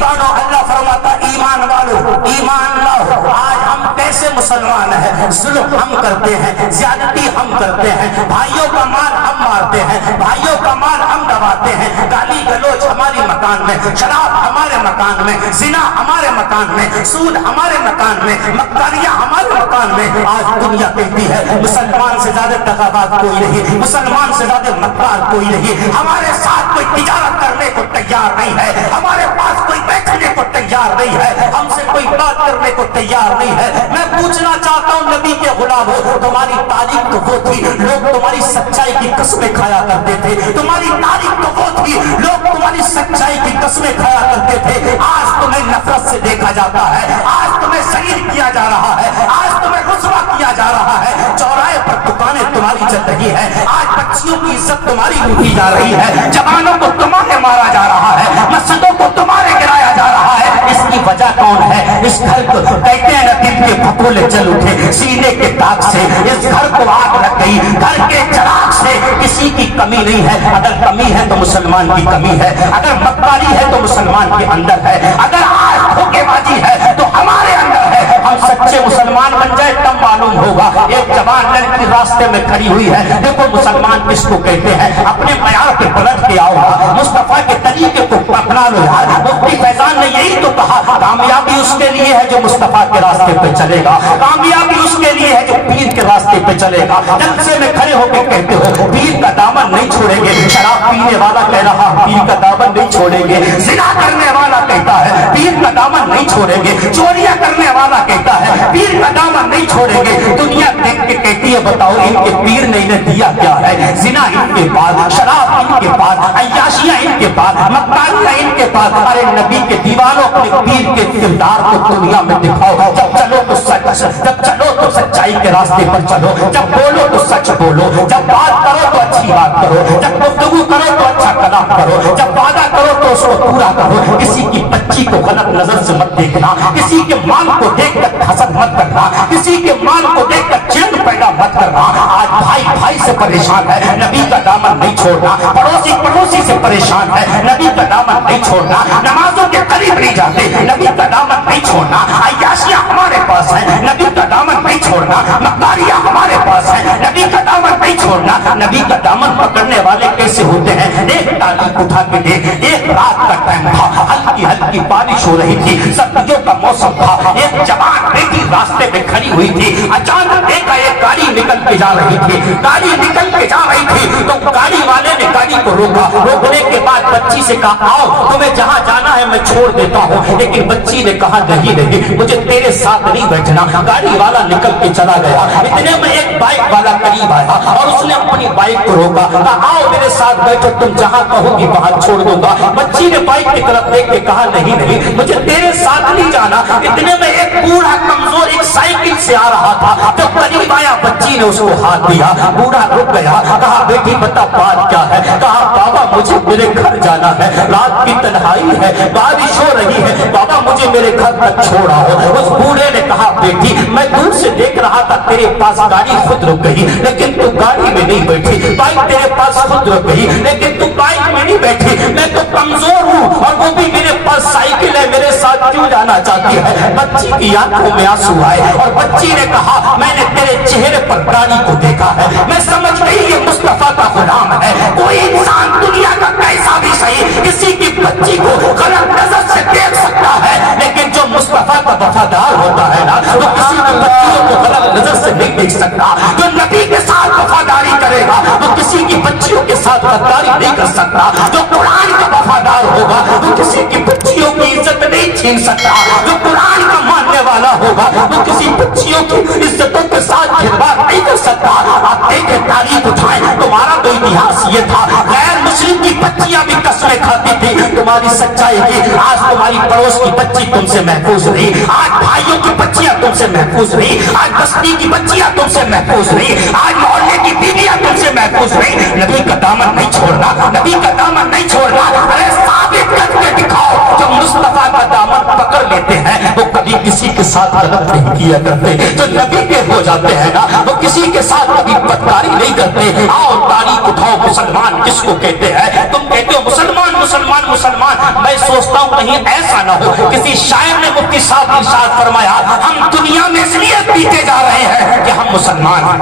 ईमानो अल्लाह फरमाता ईमान वालो ईमान लाओ। आज हम कैसे मुसलमान हैं? जुल्म हम करते हैं, ज्यादती हम करते हैं, भाइयों का माल हम मारते हैं, भाइयों का माल हम दबाते हैं, गाली गलौज हमारे मकान में, शराब हमारे मकान में, जिना हमारे मकान में, सूद हमारे मकान में, मक्कारियां हमारे मकान में। आज दुनिया कहती है मुसलमान से ज्यादा तकाबात कोई नहीं, मुसलमान से ज्यादा मक्कार कोई नहीं, हमारे साथ कोई तिजारत करने को तैयार नहीं है, हमारे पास कोई बैठने को तैयार नहीं है, हमसे कोई बात करने को तैयार नहीं है। मैं पूछना चाहता हूँ नबी के गुलाम हो, तुम्हारी तारीफ तो वो थी लोग तुम्हारी सच्चाई की कसमें खाया करते थे, तुम्हारी तारीफ तो वो थी लोग तुम्हारी सच्चाई की कसमें खाया करते थे। आज तुम्हें नफरत से देखा जाता है, आज तुम्हें शहीद किया जा रहा है, आज तुम्हें रुस्वा किया जा रहा है, चौराहे पर दुकानें तुम्हारी चल रही है, आज बच्चियों की इज्जत तुम्हारी लूटी जा रही है, जवानों को तुम्हारे मारा जा रहा है, मस्जिदों को तुम्हारे गिराया जा रहा है। इसकी वजह कौन है? इस घर को कहते हैं दिल के फफोले जल उठे सीने के दाग से, इस घर को आग लग गई, घर के चराग से किसी की कमी नहीं है। अगर कमी है तो मुसलमान की कमी है, अगर मक्कारी है तो मुसलमान के अंदर है, अगर आज धोखेबाजी है तो हमारे अंदर है। हम सच्चे मुसलमान बन जाए तब मालूम होगा। एक जवान लड़की रास्ते में खड़ी हुई है, देखो मुसलमान किसको कहते हैं, अपने मयार पे पलट के आओ, मुस्तफा के तरीके को अपना लो यार। मुफ्ती फैजान ने यही तो कहा, कामयाबी उसके लिए है जो मुस्तफा के रास्ते पे चलेगा, कामयाबी उसके लिए है जो पीर के रास्ते पे चलेगा। जलसे में खड़े होकर कहते हो पीर का दामन नहीं छोड़ेंगे, शराब पीने वाला कह रहा पीर का दामन नहीं छोड़ेंगे, जिना करने वाला कहता है पीर का दामन नहीं छोड़ेंगे, चोरियां करने वाला कहता है पीर का दामन नहीं छोड़ेंगे। दुनिया देख के कहती है बताओ इनके पीर ने इन्हें दिया क्या है? जिना इनके पास, शराब इनके पास, अय्याशियां इनके पास, मक्कारियां इनके पास। अरे नबी के दीवानों अपने पीर के किरदार को दुनिया में दिखाओ। जब चलो तो सच, जब चलो तो सच्चाई के रास्ते पर चलो, जब बोलो तो सच बोलो, जब बात करो तो अच्छी बात करो, जब गुफ्तगू करो तो अच्छा कलाम करो, जब वादा करो तो उसको पूरा करो। किसी की बच्ची को गलत नजर से मत देखना, किसी के माल को देखकर हसद मत करना, किसी के माल को देखकर चिंत पैदा मत करना। आज भाई भाई से परेशान है, नबी का दामन नहीं छोड़ना, पड़ोसी पड़ोसी से परेशान है, नबी का दामन नहीं छोड़ना, नमाजों के करीब नहीं जाते, नबी का दामन नहीं छोड़ना, अय्याशियां हमारे पास है, नबी का दामन नहीं छोड़ना, मक्कारियां हमारे पास है, नबी का दामन नहीं छोड़ना। नबी का दामन पकड़ने वाले कैसे होते हैं? एक तारीख उठा के देख, एक रात का टाइम था, हल्की हल्की बारिश हो रही थी, सर्दियों का मौसम था, एक जवान बेटी रास्ते में खड़ी हुई थी, अचानक देखा एक गाड़ी निकल के जा रही थी, गाड़ी निकल के जा रही थी तो गाड़ी वाले ने गाड़ी को रोका, रोकने के बाद बच्ची से कहा आओ तुम्हें जहाँ जाना है मैं छोड़ देता हूँ, लेकिन बच्ची ने कहा नहीं नहीं मुझे तेरे साथ नहीं बैठना। गाड़ी वाला निकल के चला गया, इतने में एक बाइक वाला करीब आया और उसने अपनी बाइक को रोका, कहा आओ मेरे साथ बैठो, तुम जहाँ कहोगी वहाँ छोड़ दूंगा। बच्ची ने बाइक की तरफ देख के कहा नहीं नहीं मुझे तेरे साथ नहीं जाना। इतने में एक बूढ़ा कमजोर एक साइकिल से आ रहा था, जब करीब आया बच्ची ने उसको हाथ दिया, बूढ़ा रुक गया, कहा बेटी बता बात क्या है? कहा बाबा मुझे मेरे घर जाना है, रात की तन्हाई है, बारिश हो रही है, बाबा मुझे मेरे घर तक छोड़ा हो। उस बूढ़े ने कहा बेटी मैं दूर से देख रहा था तेरे पास गाड़ी खुद रुक गई, लेकिन तू गाड़ी में नहीं बैठी, बाइक तेरे पास खुद रुक गई, लेकिन तू बाइक में नहीं बैठी। मैं तो कमजोर हूँ और वो भी मेरे पास साइकिल है, मेरे साथ क्यों जाना चाहती है? बच्ची की आंखों में आंसू आए और बच्ची ने कहा मैंने तेरे चेहरे पर गाड़ी को देखा है, मैं समझ गई ये मुस्तफा का गुलाम है। कोई इंसान दुनिया का कैसा भी सही किसी की बच्ची को गलत नजर से देख सकता है, लेकिन जो मुस्तफा का वफादार होता है ना वो किसी की बच्चियों को गलत नजर से नहीं देख सकता। जो नबी के साथ वफादारी करेगा वो किसी की बच्चियों के साथ गद्दारी नहीं कर सकता। जो कुरान का वफादार होगा वो किसी की बच्चियों की इज्जत नहीं छीन सकता। जो कुरान का मानने वाला होगा वो किसी बच्चियों की इज्जतों के साथ खिलवाड़ नहीं कर सकता। आप देखें तारीख उठाएं, तुम्हारा तो इतिहास ये था, गैर मुस्लिम की बच्चियां भी कसमें खाती थी तुम्हारी सच्चाई की। आज तुम्हारी पड़ोस की बच्ची तुमसे महफूज नहीं, आज भाइयों की बच्चियां तुमसे महफूज नहीं, आज बस्ती की बच्चियां तुमसे महफूज नहीं, आज मोहल्ले की बीवियां तुमसे महफूज नहीं। नबी का दामन नहीं छोड़ना, नबी का दामन नहीं छोड़ना। अरे साबित करके दिखाओ जो मुस्तफा का दामन पकड़ लेते हैं वो कभी किसी के साथ गलत नहीं किया करते। जो नबी के हो जाते हैं ना, वो किसी के साथ कभी बदकारी नहीं करते। आओ तारीख उठाओ, मुसलमान किसको कहते हैं? तुम कहते हो मुसलमान मुसलमान मुसलमान। मैं सोचता हूँ कहीं ऐसा ना हो, किसी शायर ने मुफ्ती साहब इरशाद फरमाया, हम दुनिया में इसलिए पीटे जा रहे हैं कि हम मुसलमान हैं।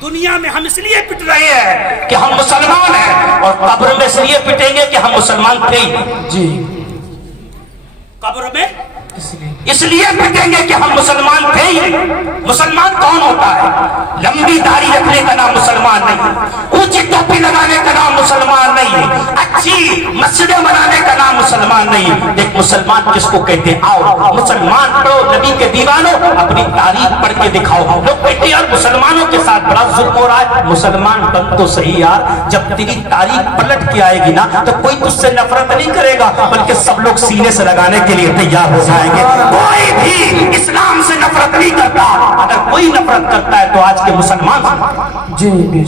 दुनिया में हम इसलिए पिट रहे हैं कि हम मुसलमान हैं, और कब्र में इसलिए पिटेंगे कि हम मुसलमान थे जी। कब्र में इसलिए पिटेंगे कि हम मुसलमान थे ही। मुसलमान कौन होता है? लंबी दाढ़ी रखने का नाम मुसलमान नहीं, ऊंची टोपी लगाने का नाम मुसलमान नहीं, अच्छी मस्जिदें बनाने का नाम मुसलमान नहीं। एक मुसलमान किसको कहते हैं? आओ मुसलमान पढ़ो, नबी के दीवानों अपनी तारीख पढ़ के दिखाओ। लोग कहते यार मुसलमानों के साथ बड़ा जुल्म हो रहा है। मुसलमान बन तो सही यार, जब तेरी तारीख पलट के आएगी ना तो कोई तुझसे नफरत नहीं करेगा, बल्कि सब लोग सीने से लगाने के लिए तैयार हो जाएंगे। कोई भी इस्लाम से नफरत नहीं करता। अगर कोई नफरत करता है तो आज के मुसलमान जी।